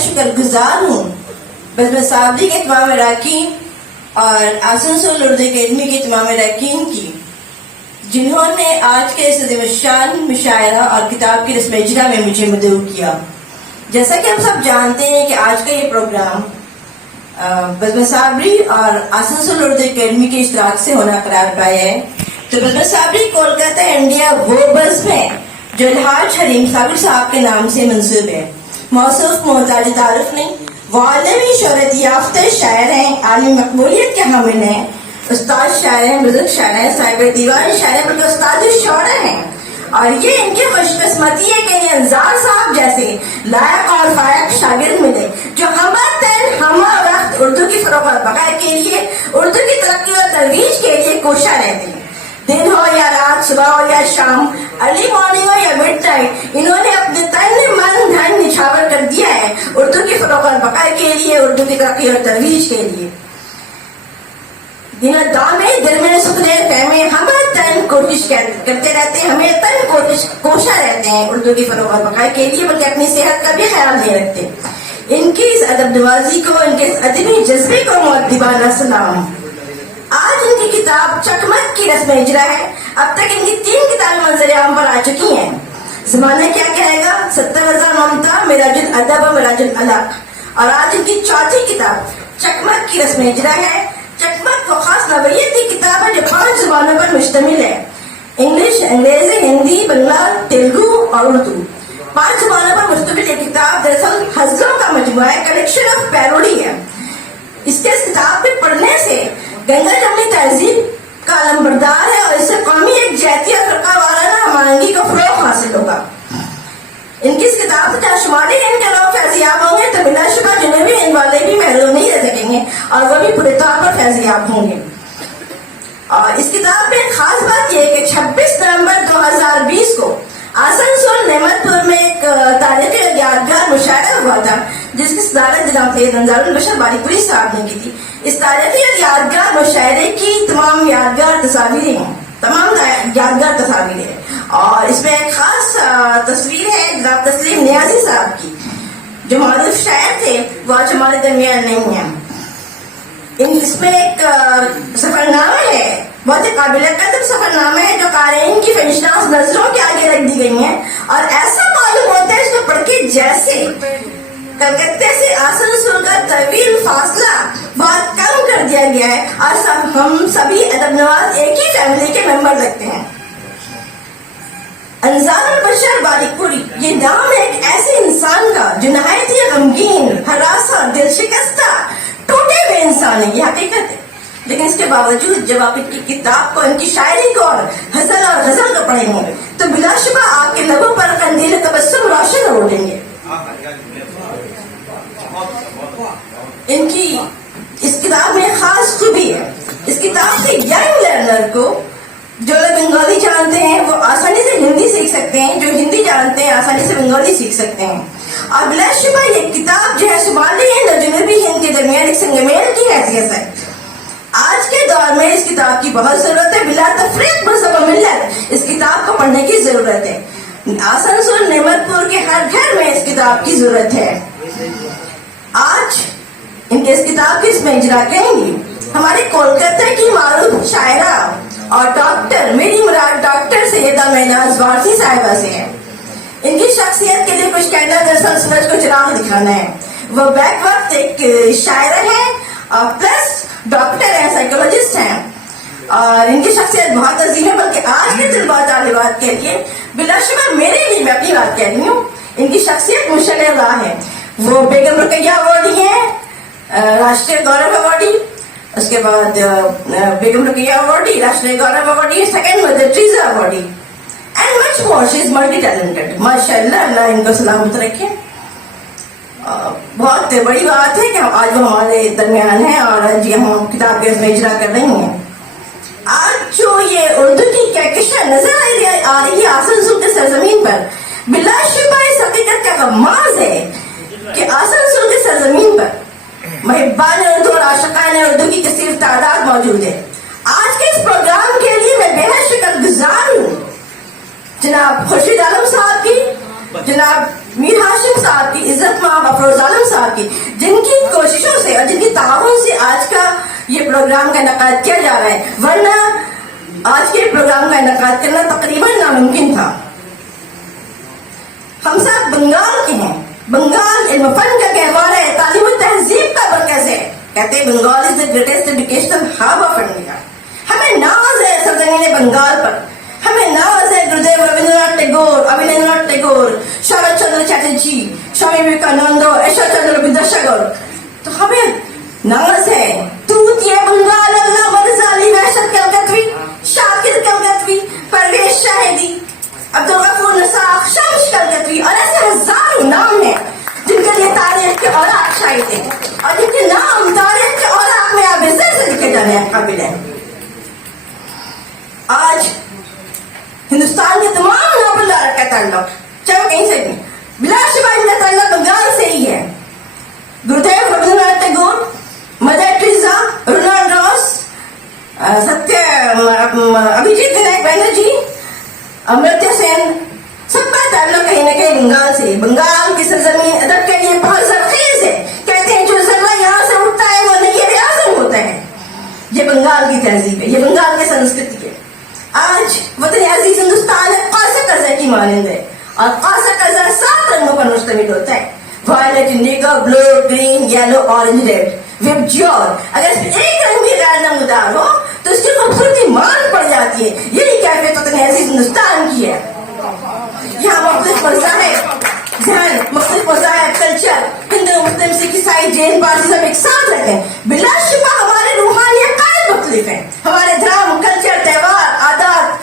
شکر گزار ہوں بسمہ صابری کے تمام اراکین اور آسنسول اردو اکیڈمی کے تمام اراکین کی، جنہوں نے آج کے اس عظیم الشان مشاعرہ اور کتاب کی رسم اجرا میں مجھے مدعو کیا۔ جیسا کہ ہم سب جانتے ہیں کہ آج کا یہ پروگرام بسمہ صابری اور آسنسول اردو اکیڈمی کے اشتراک سے ہونا قرار پایا ہے۔ تو بسمہ صابری کولکاتہ انڈیا وہ بزم ہے جو الحاج حریم صابری صاحب کے نام سے منسوب ہے۔ موصوف محتاج تعارف نہیں، وہ عالمی شہرت یافتہ شاعر ہیں، عالمی مقبولیت کے حامل ہیں، استاد شاعر ہیں، بزرگ شاعر ہیں، صاحب دیوان شاعر ہیں، بلکہ استاد الشعراء ہیں۔ اور یہ ان کی خوش قسمتی ہے کہ انہیں انصار صاحب جیسے لائق اور فائق شاگرد ملے جو ہمہ وقت اردو کی فروغ اور بقا کے لیے، اردو کی ترقی اور ترویج کے لیے کوشاں رہتے ہیں۔ دن ہو یا رات، صبح ہو یا شام، ارلی مارننگ ہو یا مڈ نائٹ، انہوں نے اپنے تن من دھن نچھاور کر دیا ہے اردو کی فروغ اور بقا کے لیے، اردو کی ترقی اور ترویج کے لیے۔ دامے دل میں سکھنے فہمے ہم تن کوشش کرتے رہتے ہیں، ہمیں تن کوشاں رہتے ہیں اردو کی فروغ اور بقا کے لیے، بلکہ اپنی صحت کا بھی خیال نہیں رکھتے۔ ان کی اس ادب نوازی کو، ان کے اس ادبی جذبے کو مؤدبانہ سلام۔ آج ان کی کتاب چکمک کی رسم اجرا ہے۔ اب تک ان کی 3 کتابیں منظر عام پر آ چکی ہیں۔ زمانہ کیا کہے گا، 70,000 ممتا، معراج الادب و معراج العلق، اور آج ان کی 4تھی کتاب چکمک کی رسم اجرا ہے۔ چکمک وہ خاص نوعیت کی کتاب ہے جو 5 زبانوں پر مشتمل ہے: انگلش، انگریزی، ہندی، بنگلہ، تیلگو اور اردو۔ 5 زبانوں پر مشتمل یہ کتاب دراصل غزلوں کا مجموعہ ہے، کلیکشن آف پیروڈی ہے۔ اس کتاب پہ پڑھنے سے گنگا جمنی تہذیب کا علمبردار ہے اور اس سے قومی یکجہتی اور فرقہ وارانہ ہمانگی کو فروغ حاصل ہوگا۔ ان کی اس کتاب سے جہاں شمالی ہند کے لوگ فیضیاب ہوں گے تو بلا شبہ جنوبی ہند والے بھی محروم نہیں رہ سکیں گے اور وہ بھی پورے طور پر فیضیاب ہوں گے۔ اور اس کتاب میں خاص بات یہ ہے کہ 26 نومبر 2020 کو آسنسول نعمت پور میں ایک تاریخی یادگار مشاعرہ ہوا تھا جس کی صدارت جناب سید انصار البشر باری پوری صاحب نے کی تھی۔ اس تاریخی یادگار مشاعرے کی تمام یادگار تصاویریں ہیں، تمام یادگار تصاویریں ہیں، اور اس میں ایک خاص تصویر ہے جناب تسلیم نیازی صاحب کی جو معروف شاعر تھے، وہ آج ہمارے درمیان نہیں ہیں۔ اس میں ایک سفر نامہ ہے، بہت ہی قابل قدر سفر نامہ ہے جو قارئین کی فنشناس نظروں کے آگے رکھ دی گئی ہیں، اور ایسا معلوم ہوتا ہے اس کو پڑھ کے جیسے کلکتے سے آسنسول کا طویل فاصلہ بہت کم کر دیا گیا ہے اور ہم سبھی ادب نواز ایک ہی فیملی کے ممبر لگتے ہیں۔ انصار البشر باری پوری یہ نام ایک ایسے انسان کا جو نہایت ہی غمگین، ہراساں، دل شکستہ، ٹوٹے ہوئے انسان ہے، یہ حقیقت ہے۔ لیکن اس کے باوجود جب آپ ان کی کتاب کو، ان کی شاعری کو اور غزل اور غزل کو پڑھیں گے تو بلا شبہ آپ کے لبوں پر قندیل تبسم روشن ہو اٹھیں گے۔ ان کی اس کتاب میں خاص خوبی ہے، اس کتاب سے ینگ لرنر کو، جو لوگ بنگالی جانتے ہیں وہ آسانی سے ہندی سیکھ سکتے ہیں، جو ہندی جانتے ہیں آسانی سے بنگالی سیکھ سکتے ہیں۔ اور بلا شبہ یہ کتاب جو ہے شمالی ہند اور جنوبی ہند کے درمیان ایک سنگ میل کی حیثیت ہے۔ آج کے دور میں اس کتاب کی بہت ضرورت ہے، بلا تفریق مذہب و ملت اس کتاب کو پڑھنے کی ضرورت ہے۔ آسنسول نعمت پور کے ہر گھر میں اس کتاب کی ضرورت ہے۔ آج ان کے اس کتاب کی اس میں اجرا کریں گی ہمارے کولکاتہ کی معروف شاعرہ اور ڈاکٹر، میری مراد ڈاکٹر سیدہ میناز وارثی صاحبہ سے ہے۔ ان کی شخصیت کے لیے کچھ کہنا دراصل سورج کو چراغ دکھانا ہے۔ وہ بیک وقت ایک شاعرہ ہے اور پلس ڈاکٹر ہیں، سائیکولوجسٹ ہیں، اور ان کی شخصیت بہت عظیم ہے، بلکہ آج کے طلباء طالبات کے لیے بلا شبہ میرے لیے میں اپنی بات کہہ رہی ہوں، ان کی شخصیت مشعل راہ ہے۔ وہ بیگم رقیہ ایوارڈی ہیں، راشٹریہ گورو ایوارڈی، اس کے بعد Begum Rokeya awardee, Rashtriya Gaurav awardee, second mother Teresa awardee, and much more, she is multi talented, ماشاء اللہ، اللہ ان کو سلامت رکھے۔ بہت بڑی بات ہے کہ آج وہ ہمارے درمیان ہیں اور جی ہم کتاب کے اس میں اجرا کر رہی ہیں۔ آج جو یہ اردو کی کہکشاں نظر آ رہی ہے آسنسول کے سرزمین پر، بلا شبہ اس حقیقت کا غماز ہے کہ آسنسول کی سرزمین پر محبان اردو اور عاشقان اردو کی کثیر تعداد موجود ہے۔ آج کے اس پروگرام کے لیے میں بے حد شکر گزار ہوں جناب خورشید عالم صاحب کی، جناب میر ہاشم صاحب کی، عزت مآب افروز عالم صاحب प्रोग्राम का इनकाद किया जा रहा है, वरना आज के प्रोग्राम का इनकाद करना तकरीबन नामुमकिन था। हम सब बंगाल के हैं, बंगाल इल्म फन का कहवार है, तालीम और तहजीब का मरकज है। कहते हैं Bengal is the greatest educational hub of India. हमें नाज है सरजमीन बंगाल पर, हमें नाज है गुरुदेव रविंद्रनाथ टैगोर, अविनाश टैगोर, शरद चंद्र चैटर्जी, स्वामी विवेकानंद, ईश्वर चंद्र विद्यासागर। तो हमें नाज है। तूत ये बंगाल, अल्लाह मरजाली, वहशत कलकत्वी, शाकिर कलकत्वी, परवेश शाहिदी, अब्दुल गफूर नसाख, शम्स कलकत्वी और ऐसे हजारों नाम हैं जिनके लिए तारीख के औराक शायद थे और जिनके नाम तारीख के औराक में आप इज्जत से लिखे जाने काबिल है। आज हिंदुस्तान के तमाम नौबलदार का ताल्लुक, चाहे वो कहीं से भी, बिलाशुबा इनका ताल्लुक बंगाल से ही है। Gurudev Rabindranath Tagore, Mother Teresa, Ronald Ross, Abhijit Vinayak Banerjee, Amartya Sen, सबका ताल्लुक कहीं न कहीं बंगाल से। बंगाल की सरजमीन अदब के लिए बहुत जरखेज है। कहते हैं जो जर्रा यहाँ से उठता है वो नैयर आज़म होता है। ये बंगाल की तहजीब है, ये बंगाल की संस्कृति है। आज वतन अजीज हिंदुस्तान कासा कज़ा की मानंद है और कासा कज़ा 7 रंगों पर मुश्तमिल होता है, violet, indigo, blue, green, yellow, orange, red, with ज्योर। अगर इसमें एक रंग भी गैर नमदार हो तो इसकी खूबसूरती मान पड़ जाती है। यही कैफियत वतन अजीज हिंदुस्तान की है। यहाँ मुख्तलिफ मज़ाहिब, मुख्तलिफ मज़ाहिब, कल्चर, हिंदू, मुस्लिम, सिख, ईसाई, जैन, पारसी सब एक साथ रहते हैं। बिलाशुबा हमारे रूहानी अकायद मुख्तलिफ हैं, हमारे धर्म, कल्चर, त्योहार, आदात,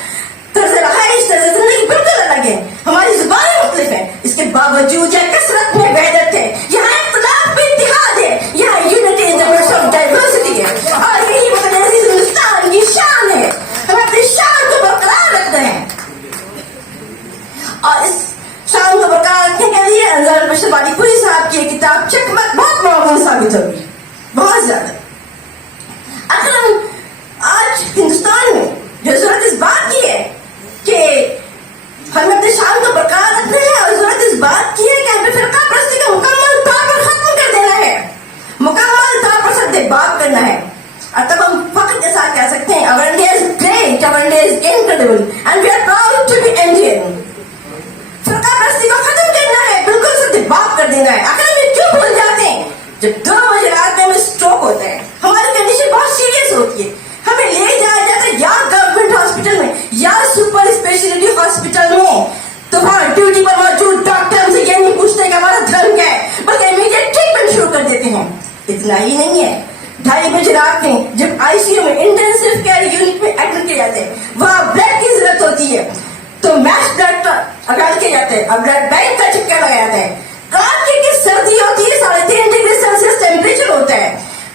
तर्ज़ रहाइश, तर्ज़ ज़िंदगी बिल्कुल अलग है, हमारी ज़ुबानें मुख्तलिफ हैं। इसके बावजूद यहाँ कसरत में वहदत है, यहाँ इख्तिलाफ में इत्तिहाद है, यहाँ unity in the midst of diversity है और यही वतन अज़ीज़ हिंदुस्तान की शान है। हमें अपनी शान को बरकरार रखना है और इस शान को बरकरार रखने के लिए अंज़ार बशीर वालीपुरी साहब की किताब चकमक बहुत मौजूद साबित होगी, बहुत ज्यादा। अगर हम आज हिंदुस्तान में जो जरूरत इस बात की है कि हमें अपनी शान को बरकरार रखना है और जरूरत इस बात की है कि हमें फिरका परस्ती का मुकम्मल तौर पर खत्म कर देना है, मुकम्मल तौर पर सद्देबाब करना है। और तब हम फख्र के साथ कह सकते हैं our India is great, our India is incredible and we are proud to be Indian। फिरका परस्ती को खत्म करना है, बिल्कुल सद्देबाब कर देना है। आखिर हम क्यों भूल जाते हैं? जब 2 बजे रात में हमें स्ट्रोक होता है, हमारी कंडीशन बहुत सीरियस होती है, हमें ले जाया जाता है या गवर्नमेंट हॉस्पिटल में या सुपर स्पेशलिटी हॉस्पिटल में, तो वहां ड्यूटी पर मौजूद डॉक्टर हमसे ये नहीं पूछते कि हमारा धर्म क्या है, बल्कि इमीडिएट ट्रीटमेंट शुरू कर देते हैं। इतना ही नहीं है, 2:30 बजे रात में जब आईसीयू में, इंटेंसिव केयर यूनिट में एडमिट किए जाते हैं, वहां ब्लड की जरूरत होती है तो मैच ब्लड अटैच किए जाते हैं और ब्लड बैंक का चक्कर लगाया जाता है। काट की सर्दी होती है, 3.5 डिग्री सेल्सियस टेम्परेचर होता है।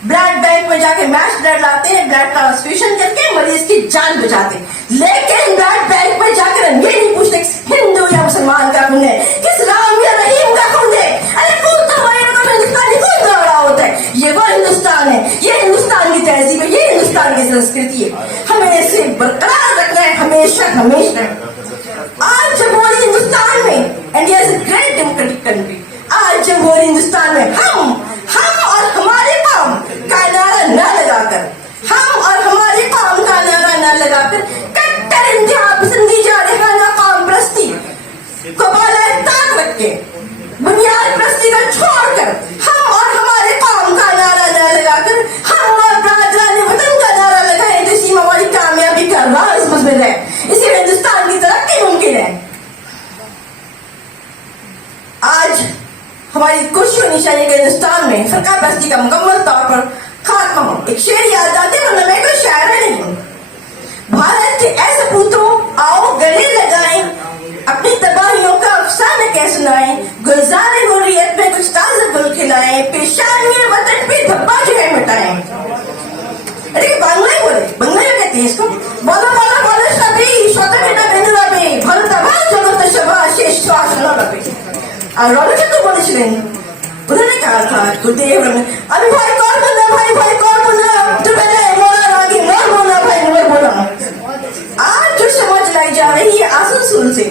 ब्लड बैंक में जाके मैच ब्लड लाते हैं, ब्लड ट्रांसफ्यूजन करके मरीज की जान बचाते हैं। लेकिन ब्लड बैंक में जाकर हम ये नहीं पूछते हिंदू या मुसलमान का खून है, किस राम या रहीम का खून है। अरे खून तो हमारे हिंदुस्तानी खून का रहा होता है। ये वो हिंदुस्तान है, ये हिंदुस्तान की तहजीब है, ये हिंदुस्तान की संस्कृति है। हमें इसे बरकरार रखना है हमेशा हमेशा। आज जमहूरी हिंदुस्तान में, India is a great democratic country, आज जमहूरी हिंदुस्तान में हम और हमारे काम का नारा न लगाकर, हम और हमारे काम का नारा न लगाकर कट्टर इंतहा पसंदी जारहाना काम प्रस्ती को बाला ताक रख के, बुनियाद प्रस्ती को छोड़कर हम और हमारे काम का नारा न लगाकर हम और राजरानी वतन का नारा लगाए तो इसी में हमारी कामयाबी का राज मुस्बित है, इसी में हिंदुस्तान की तरक्की मुमकिन है। आज हमारी खुशी निशानी के हिंदुस्तान में फिरका परस्ती का मुकम्मल तौर पर खात्मा हो। एक शेर याद आते हैं वरना मैं कोई शायर नहीं हूँ। भारत के ऐसे पूतों आओ गले लगाएं, अपनी तबाहियों का अफसाना कह सुनाएं, गुलजारे हुर्रियत में कुछ ताज़ा गुल खिलाएं, पेशानियां वतन पे धब्बा जो है मिटाएं। अरे बांग्ला बोले, बांग्ला कहते हैं इसको। बोलो बोलो बोलो सभी स्वतः बेटा बेंदुरा पे भारत आवाज जगत शबा शेष श्वास न लगे। और रॉबर्ट को बोलेছিলেন, उन्होंने कहा था गुरुदेव अभी भाई कौन बोला, भाई कौन बोला, तो पहले मोला आगे मोर बोला, भाई मोर बोला। आज जो समझ लाई जा रही है आसनसोल से,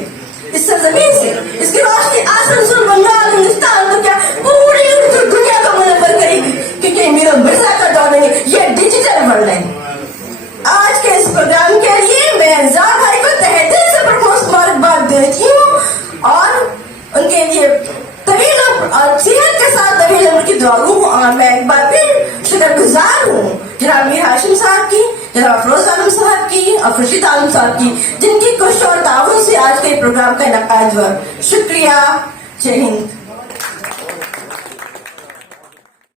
इस सरजमीन से, इसकी रोशनी आसनसोल, बंगाल, हिंदुस्तान तो क्या पूरी दुनिया को मुनव्वर करेगी, क्योंकि मेरा मिर्जा का दौर है, ये डिजिटल वर्ल्ड है। دعاؤں ہوں اور میں ایک بار پھر شکر گزار ہوں جناب میر ہاشم صاحب کی، جناب افروز عالم صاحب کی اور خورشید عالم صاحب کی، جن کی کوشش اور تعاون سے آج کے پروگرام کا انعقاد ہوا. شکریہ. جے ہند.